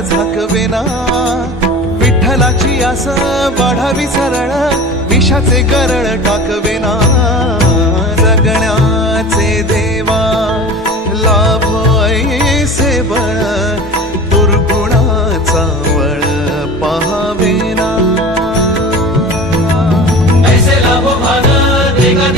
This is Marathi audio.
झाकवेना, विठ्ठलाची आस वाढावी सरळ, विषाचे गरळ टाकवेना. जगण्याचे देवा लाभ ऐसे बळ, दुर्गुणाचा वळ पाहावेना. ऐसे लाभ भान देगा